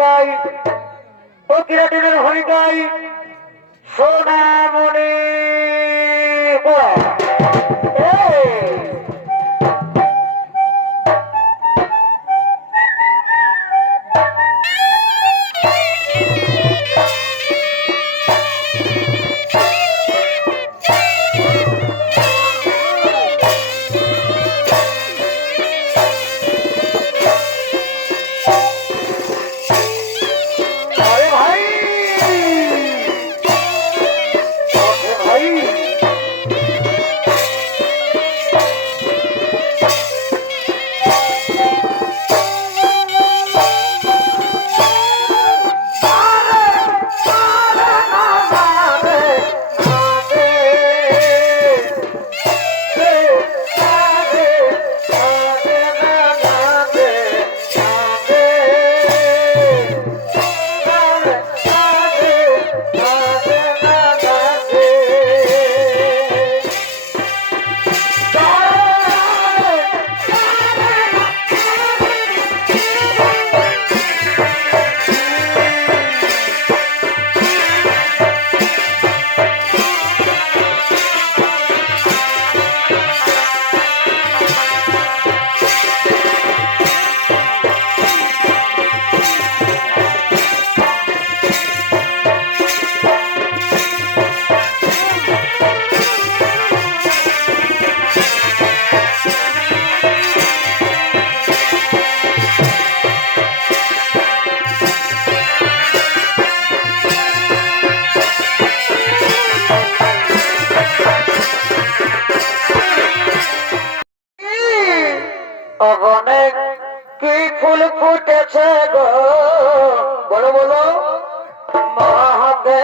ভূমিকায় ও কিরাটিনের ভূমিকায় সোনা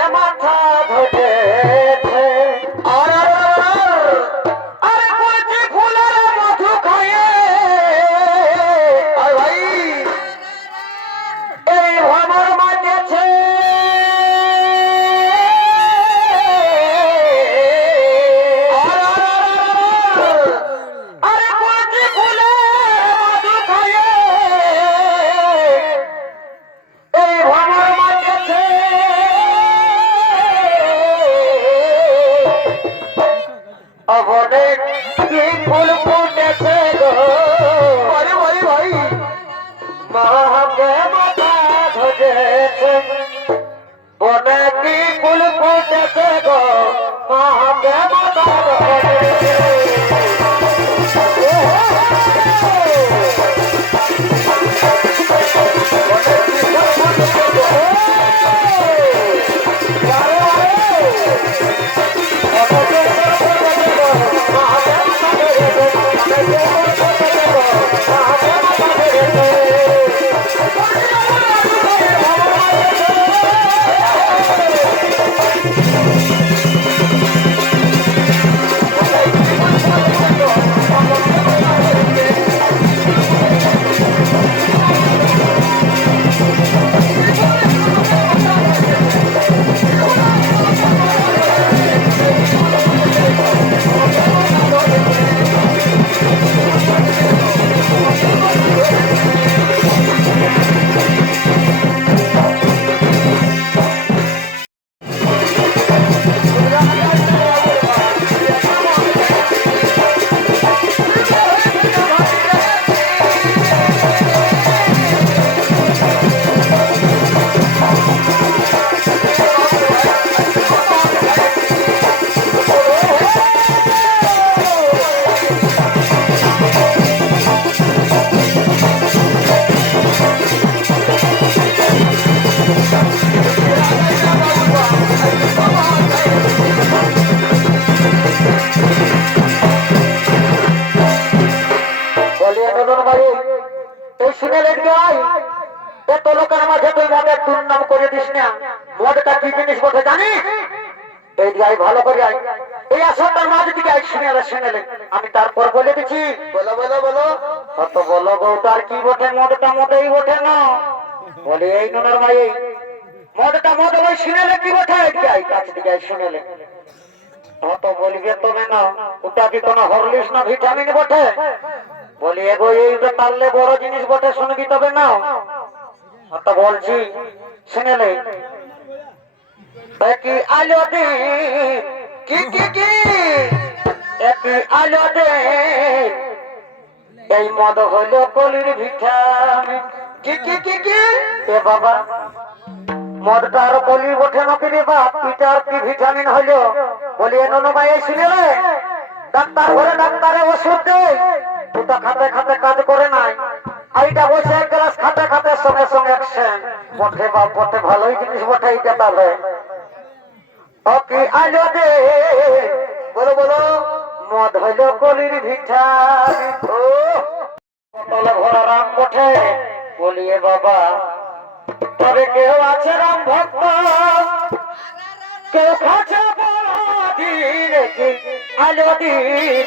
I'm a. on. অবনে ফুল ফুল তুই এত তুই করে দিস না। কি জিনিস বটে ভালো করে আমি তারপর বলে দিচ্ছি। বলো বলো বলো। কি বটে? মদটা মদেই বটে না। বলে এই নোনার মাই মদটা মদ ওই শুনেলে কি বটে? এদিকে আই কাছে শুনেলে অত বলবে তবে না ওটা কি কোনো হরলিস না ভিটামিন বটে? বলি, এগো, এই তো পারলে বড় জিনিস বটে, শুনবি তবে না অত বলছি শুনেলে একই আলো দে, কি কি কি? আলো দে। এই মদ হলো কলির ভিটামিন কি কি কি কি? এ বাবা, মদটা আর কলি ওঠে না কি রে বাপ পিটার কি ভিটামিন হলো বলি এনো ভাই শুনে ডাক্তার ঘরে ডাক্তারে ওষুধ দেয় ওটা খাতে খাতে কাজ করে নাই। এইটা বসে এক গ্লাস খাতে খাতে সঙ্গে সঙ্গে বাপ, বটে ভালোই জিনিস দে? বলো বলো। মদ হইল কলির ভিটামিন ও ভরা রাম বলিয়ে বাবা, তবে কেউ আছে রাম ভক্ত? কেউ খাচ্ছে দিন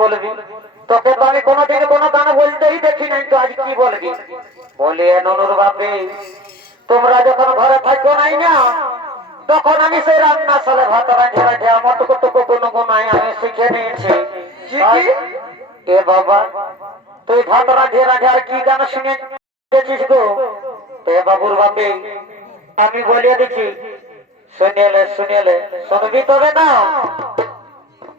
বলবি? তোকে তো আমি কোনোদিন কোনো গান বলতেই দেখি নাই তো আজ কি বলবি? বলে ননুর বাপে তোমরা যখন ঘরে থাকো নাই না তখন আমি সেই রান্না সালে ভাত রাঁধে রাঁধে আমার টুকু কোনো আমি শিখে নিয়েছি? এ বাবা তুই ভাত রাঁধে রাঁধে আর কি গান শুনে গেছিস গো? তে বাবুর বাপে আমি বলে দিচ্ছি শুনেলে শুনেলে শুনবি তবে না?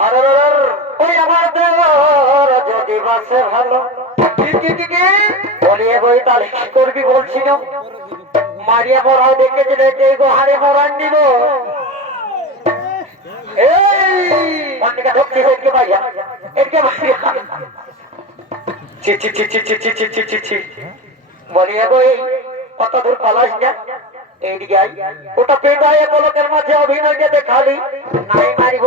ওই আমার দেবর যদি বাসে ভালো। বলিয়ে বই তাহলে কি করবি বলছি না? মারিয়া পড়াও দেখেছি দেখে গো হারে পড়ান দিব বলিয়া গো কত দূর পালাস না? এরিয়ায় ওটা পেটায় লোকের মাঝে অভিনয় দেখালি। নাই মারিব।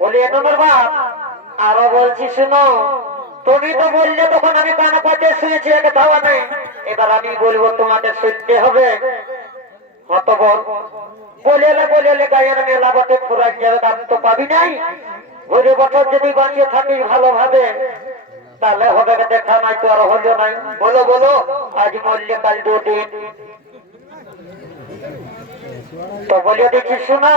বলি এনমের বাপ। আরও বলছি, শুনো, তুমি তো বললে তখন আমি কান পাতে শুনেছি, একে ধাওয়া এবার আমি বলব তোমাদের শুনতে হবে। তো পাবি নাই। ঘুরে তাহলে দেখা নাই তো আর হলো নাই। বলো বলো, আজ মরলে কাল দুদিন তো বলে দিচ্ছি, শোনো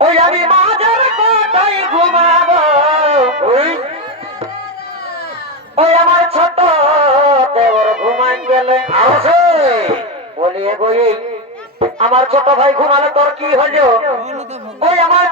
ওই আমি মাঝের কোথায় ঘুমাবো। ওই ওই আমার ছোট দেওর ঘুমাই গেলে। বলি এগোই আমার ছোট ভাই ঘুমালে তোর কি হলো ওই আমার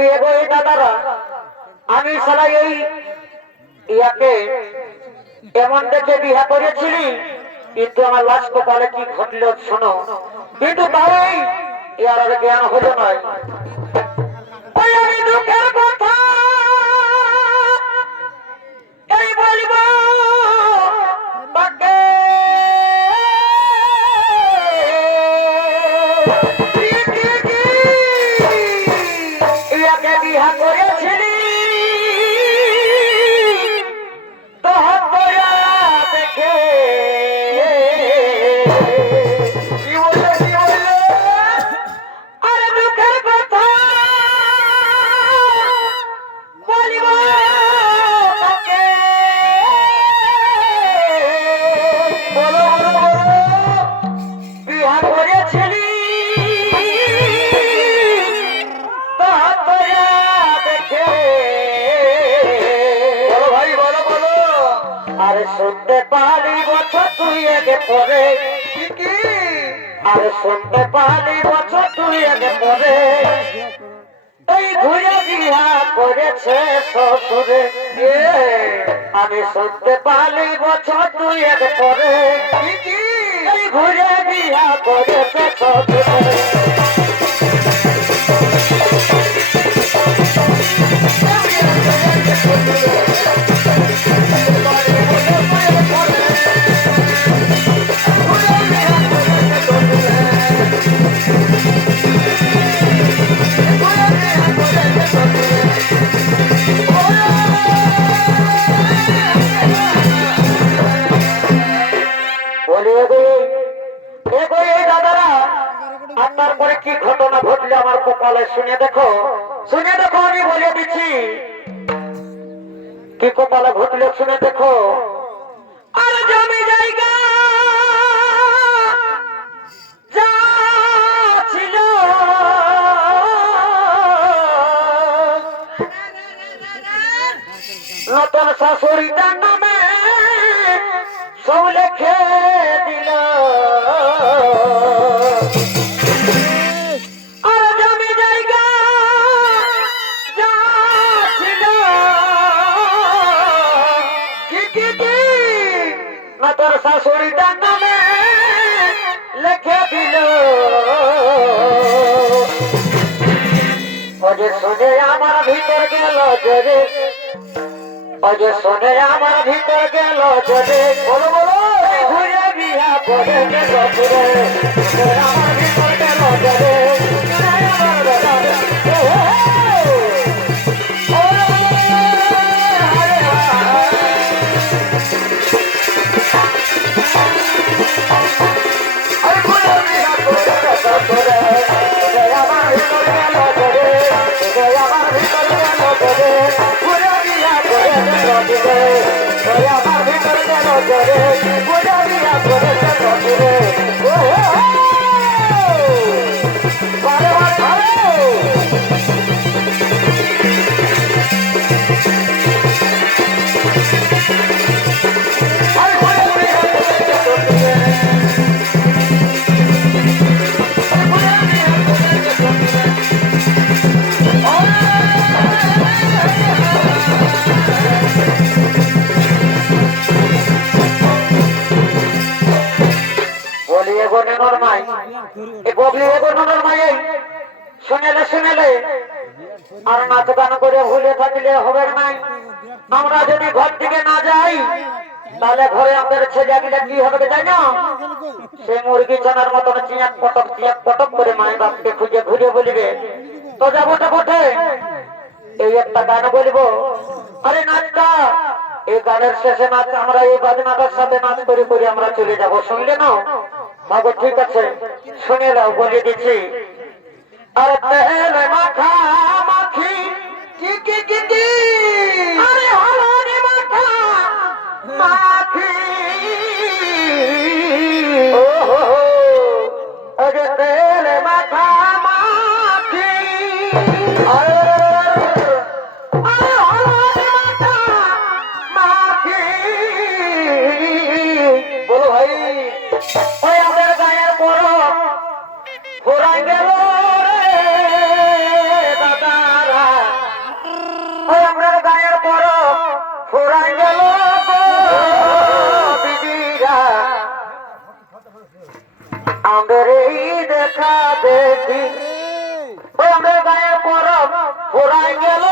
বলিয়ে বই দাদারা, আমি সালাই এই ইয়াকে এমন দেখে বিহা করেছিলি, কিন্তু আমার লাশ কপালে কি ঘটল শোনো। কিন্তু তাই ইয়ার জ্ঞান হলো নয়। আগে পরে আরে শুনতে পারি বছর আগে পরে। করেছে আমি শুনতে পারি বছর তুই এক পরে। ঘুরে বিয়া করেছে ঘটলে শুনে দেখো। আর জমি জায়গা যা শাশুড়িটার নামে দিল অজে শুনে আমার ভিতর গেল জরে অজে শুনে আমার ভিতর বলো বলো ঘুরে বিয়া করে আমার ভিতর গেল জরে ভিতর গেল জরে। ঘুরে বিয়া করে নেনোর মাই এ ববলি এগো নেনোর মাই শুনেলে শুনেলে আর নাচ গান করে ভুলে থাকলে হবে নাই আমরা যদি ঘর থেকে না যাই, তাহলে ঘরে আমাদের ছেলে গিলে কি হবে জানি না? সে মুরগি ছানার মতন চিয়াক পটক চিয়াক পটক করে মায়ের বাপকে খুঁজে ঘুরে বলিবে, তো যাব তো বটে এই একটা গান বলব। আরে নাচটা এই গানের শেষে নাচ, আমরা এই বাজনাটার সাথে নাচ করে করে আমরা চলে যাব, শুনলে না? মাগো ঠিক আছে। শুনে নাও বলে দিচ্ছি। আর মাখা মাখি তোদের গায়ে পরব ঘোরায় গেল